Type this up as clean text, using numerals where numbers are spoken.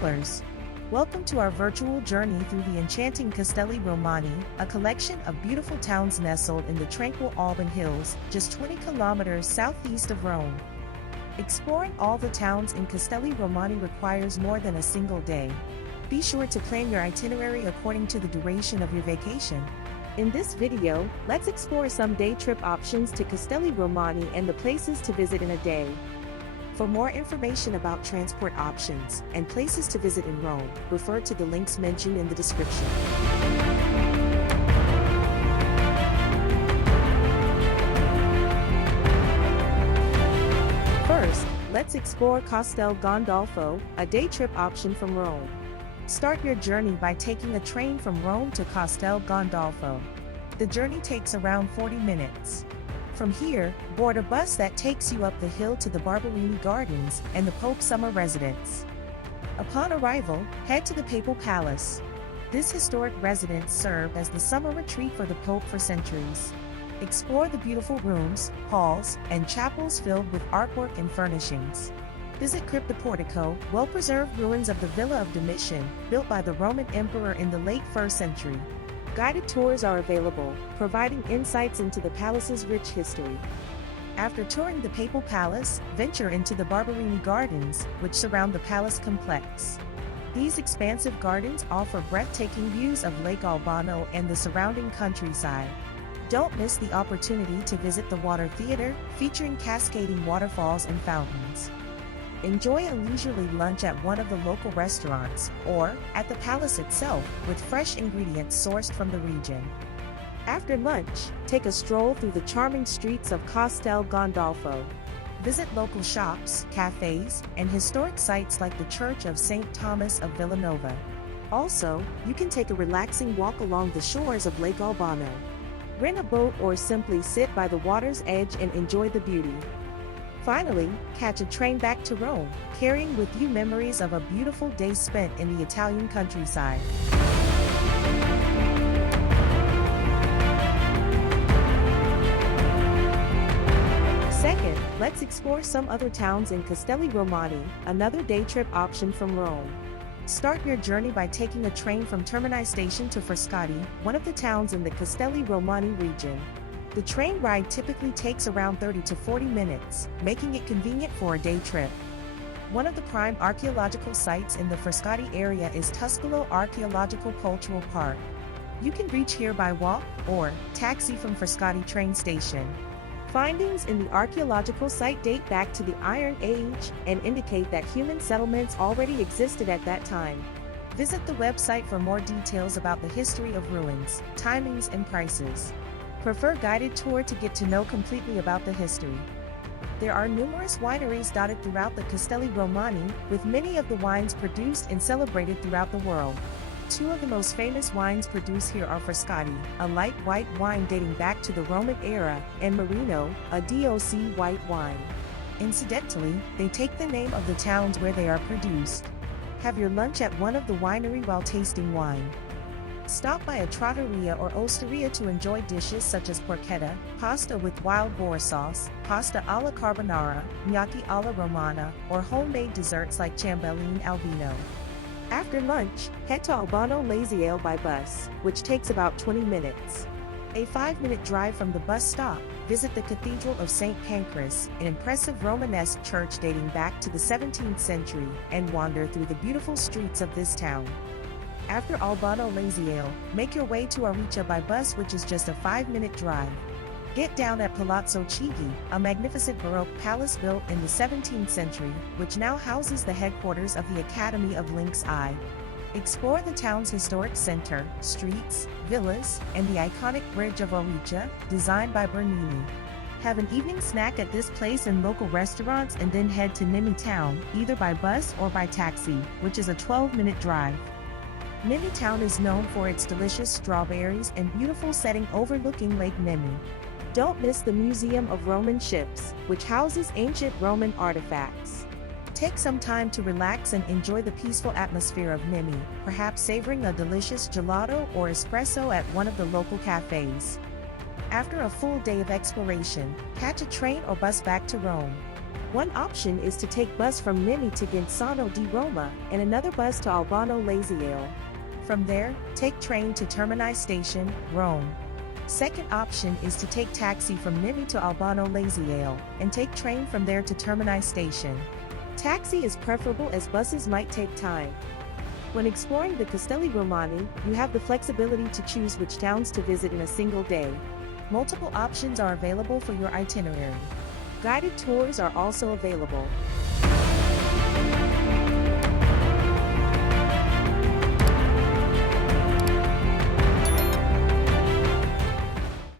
travelers! Welcome to our virtual journey through the enchanting Castelli Romani, a collection of beautiful towns nestled in the tranquil Alban Hills, just 20 kilometers southeast of Rome. Exploring all the towns in Castelli Romani requires more than a single day. Be sure to plan your itinerary according to the duration of your vacation. In this video, let's explore some day trip options to Castelli Romani and the places to visit in a day. For more information about transport options and places to visit in Rome, refer to the links mentioned in the description. First, let's explore Castel Gandolfo, a day trip option from Rome. Start your journey by taking a train from Rome to Castel Gandolfo. The journey takes around 40 minutes. From here, board a bus that takes you up the hill to the Barberini Gardens and the Pope's summer residence. Upon arrival, head to the Papal Palace. This historic residence served as the summer retreat for the Pope for centuries. Explore the beautiful rooms, halls, and chapels filled with artwork and furnishings. Visit Crypta Portico, well-preserved ruins of the Villa of Domitian, built by the Roman Emperor in the late 1st century. Guided tours are available, providing insights into the palace's rich history. After touring the Papal Palace, venture into the Barberini Gardens, which surround the palace complex. These expansive gardens offer breathtaking views of Lake Albano and the surrounding countryside. Don't miss the opportunity to visit the Water Theater, featuring cascading waterfalls and fountains. Enjoy a leisurely lunch at one of the local restaurants, or at the palace itself, with fresh ingredients sourced from the region. After lunch, take a stroll through the charming streets of Castel Gandolfo. Visit local shops, cafes, and historic sites like the Church of St. Thomas of Villanova. Also, you can take a relaxing walk along the shores of Lake Albano. Rent a boat or simply sit by the water's edge and enjoy the beauty. Finally, catch a train back to Rome, carrying with you memories of a beautiful day spent in the Italian countryside. Second, let's explore some other towns in Castelli Romani, another day trip option from Rome. Start your journey by taking a train from Termini Station to Frascati, one of the towns in the Castelli Romani region. The train ride typically takes around 30 to 40 minutes, making it convenient for a day trip. One of the prime archaeological sites in the Frascati area is Tuscolo Archaeological Cultural Park. You can reach here by walk or taxi from Frascati train station. Findings in the archaeological site date back to the Iron Age and indicate that human settlements already existed at that time. Visit the website for more details about the history of ruins, timings, and prices. Prefer guided tour to get to know completely about the history. There are numerous wineries dotted throughout the Castelli Romani, with many of the wines produced and celebrated throughout the world. Two of the most famous wines produced here are Frascati, a light white wine dating back to the Roman era, and Marino, a DOC white wine. Incidentally, they take the name of the towns where they are produced. Have your lunch at one of the winery while tasting wine. Stop by a trattoria or osteria to enjoy dishes such as porchetta, pasta with wild boar sauce, pasta alla carbonara, gnocchi alla romana, or homemade desserts like ciambellini albino. After lunch, head to Albano Laziale by bus, which takes about 20 minutes. A 5-minute drive from the bus stop, visit the Cathedral of St. Pancras, an impressive Romanesque church dating back to the 17th century, and wander through the beautiful streets of this town. After Albano Laziale, make your way to Ariccia by bus, which is just a 5-minute drive. Get down at Palazzo Chigi, a magnificent Baroque palace built in the 17th century, which now houses the headquarters of the Academy of Lynx Eye. Explore the town's historic center, streets, villas, and the iconic Bridge of Ariccia, designed by Bernini. Have an evening snack at this place in local restaurants and then head to Nemi Town, either by bus or by taxi, which is a 12-minute drive. Nemi Town is known for its delicious strawberries and beautiful setting overlooking Lake Nemi. Don't miss the Museum of Roman Ships, which houses ancient Roman artifacts. Take some time to relax and enjoy the peaceful atmosphere of Nemi, perhaps savoring a delicious gelato or espresso at one of the local cafes. After a full day of exploration, catch a train or bus back to Rome. One option is to take bus from Nemi to Genzano di Roma and another bus to Albano Laziale. From there, take train to Termini Station, Rome. Second option is to take taxi from Nemi to Albano Laziale and take train from there to Termini Station. Taxi is preferable as buses might take time. When exploring the Castelli Romani, you have the flexibility to choose which towns to visit in a single day. Multiple options are available for your itinerary. Guided tours are also available.